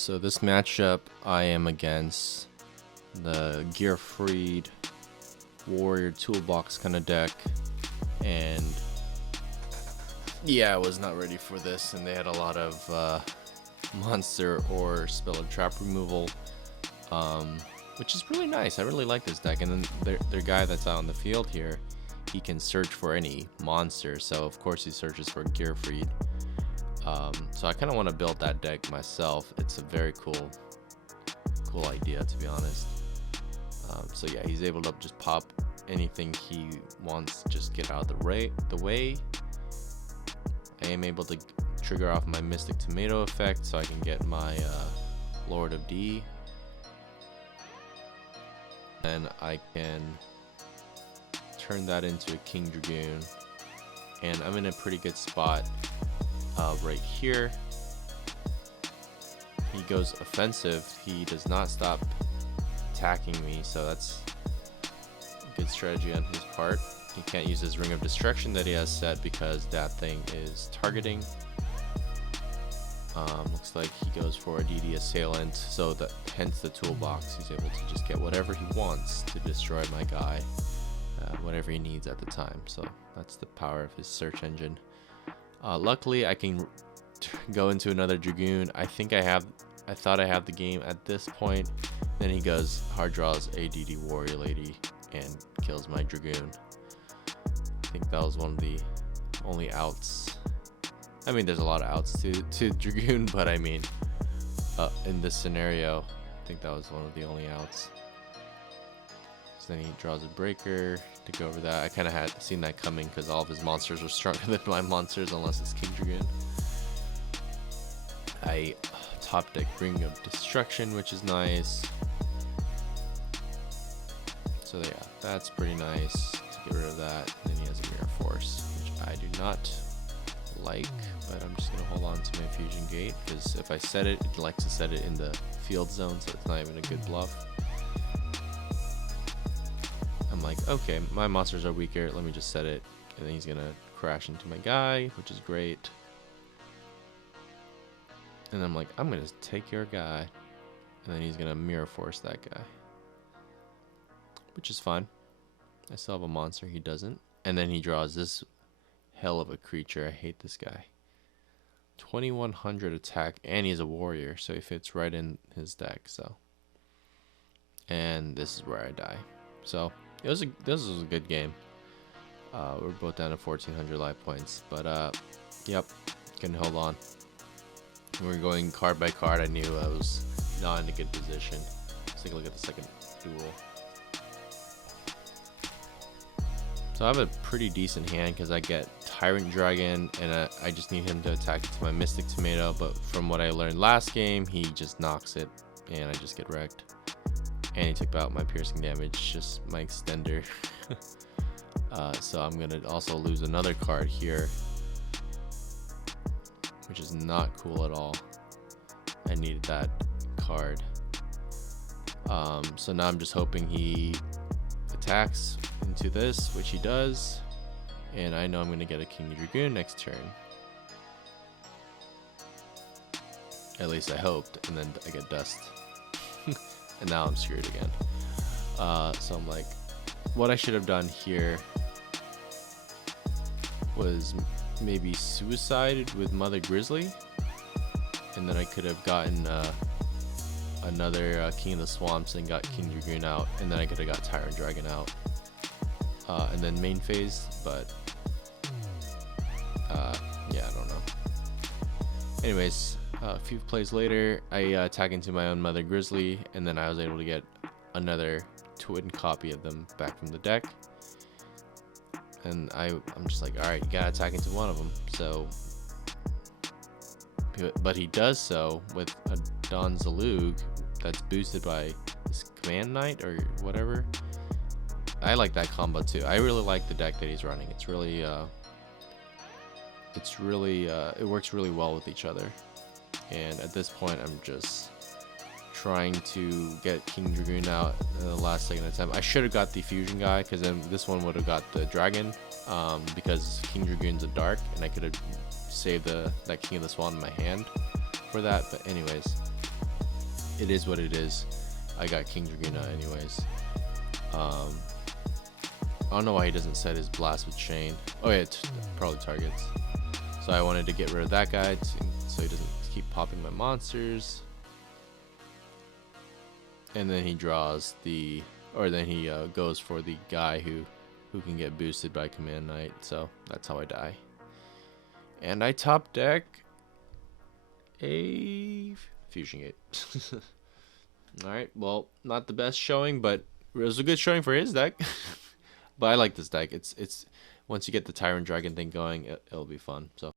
So this matchup, I am against the Gearfried Warrior Toolbox kind of deck, and yeah, I was not ready for this, and they had a lot of monster or spell or trap removal, which is really nice. I really like this deck. And then their guy that's out on the field here, he can search for any monster, so of course he searches for Gearfried. So I kind of want to build that deck myself. It's a very cool idea, to be honest. So yeah, he's able to just pop anything he wants, just get out of the way. I am able to trigger off my Mystic Tomato effect, so I can get my Lord of D, and I can turn that into a King Dragun, and I'm in a pretty good spot right here. He goes offensive. He does not stop attacking me, so that's a good strategy on his part. He can't use his Ring of Destruction that he has set because that thing is targeting. Looks like he goes for a DD Assailant, so that hence the Toolbox. He's able to just get whatever he wants to destroy my guy, whatever he needs at the time. So that's the power of his search engine. Luckily, I can go into another Dragoon. I thought I have the game at this point. Then he goes hard draws a DD Warrior Lady and kills my Dragoon. I think that was one of the only outs. I mean, there's a lot of outs to Dragoon, but I mean, in this scenario, I think that was one of the only outs. So then he draws a breaker to go over that. I kind of had seen that coming because all of his monsters are stronger than my monsters, unless it's King Dragoon. I top deck Ring of Destruction, which is nice. So yeah, that's pretty nice to get rid of that. Then he has a Mirror Force, which I do not like, but I'm just gonna hold on to my Fusion Gate because if I set it, it likes to set it in the field zone, so it's not even a good bluff. I'm like, okay, my monsters are weaker, let me just set it, and then he's gonna crash into my guy, which is great. And I'm like, I'm gonna take your guy, and then he's gonna Mirror Force that guy, which is fine. I still have a monster, he doesn't. And then he draws this hell of a creature. I hate this guy. 2100 attack, and he's a warrior, so he fits right in his deck. So, and this is where I die. So this was a good game. We're both down to 1400 life points, but yep, can hold on. We're going card by card. I knew I was not in a good position. Let's take a look at the second duel. So I have a pretty decent hand because I get Tyrant Dragun, and I just need him to attack into my Mystic Tomato, but from what I learned last game, he just knocks it, and I just get wrecked. And he took out my piercing damage, just my extender. So I'm going to also lose another card here, which is not cool at all. I needed that card. So now I'm just hoping he attacks into this, which he does, and I know I'm going to get a King Dragoon next turn. At least I hoped, and then I get dust. And now I'm screwed again. So I'm like, what I should have done here was maybe suicided with Mother Grizzly, and then I could have gotten another King of the Swamps and got King Dragoon out, and then I could have got Tyrant Dragun out, and then main phase. But yeah, I don't know. Anyways, a few plays later, I attack into my own Mother Grizzly, and then I was able to get another twin copy of them back from the deck. And I'm just like, alright, you gotta attack into one of them. So, but he does so with a Don Zalug that's boosted by this Command Knight or whatever. I like that combo too. I really like the deck that he's running. It works really well with each other. And at this point, I'm just trying to get King Dragoon out in the last second attempt. I should have got the fusion guy, because then this one would have got the dragon, because King Dragoon's a dark, and I could have saved that King of the Swan in my hand for that. But anyways, it is what it is. I got King Dragun anyways. I don't know why he doesn't set his blast with chain. Oh yeah, probably targets. So I wanted to get rid of that guy so he doesn't keep popping my monsters. And then he draws the, or then he goes for the guy who can get boosted by Command Knight. So that's how I die. And I top deck a Fusion Gate. Alright, well, not the best showing, but it was a good showing for his deck. But I like this deck. It's once you get the Tyrant Dragon thing going, it'll be fun. So